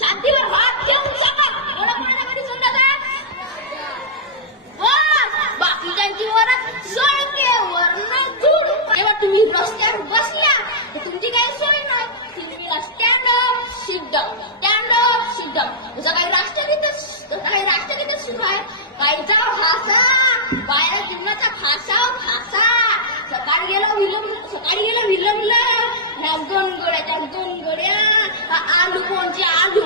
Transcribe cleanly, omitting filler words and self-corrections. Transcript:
छातीवर हात ठेवून सांगा कोणा कोणाला कधी सोडलं का? बाकीच्यांची वरात सळकेवर न दूर. तेव्हा तुम्ही रस्त्यावर बसल्या तर तुमची काही सोय नाही. तुम्ही stand up sit down, stand up sit down. जसं काही राष्ट्रगीतच सुरू आहे. काहीचा भाषा बाहेर जीवनाचा फासा. सकाळी गेलं विलंबलं ह्या दोन गोड्या आलू कोणचे आलू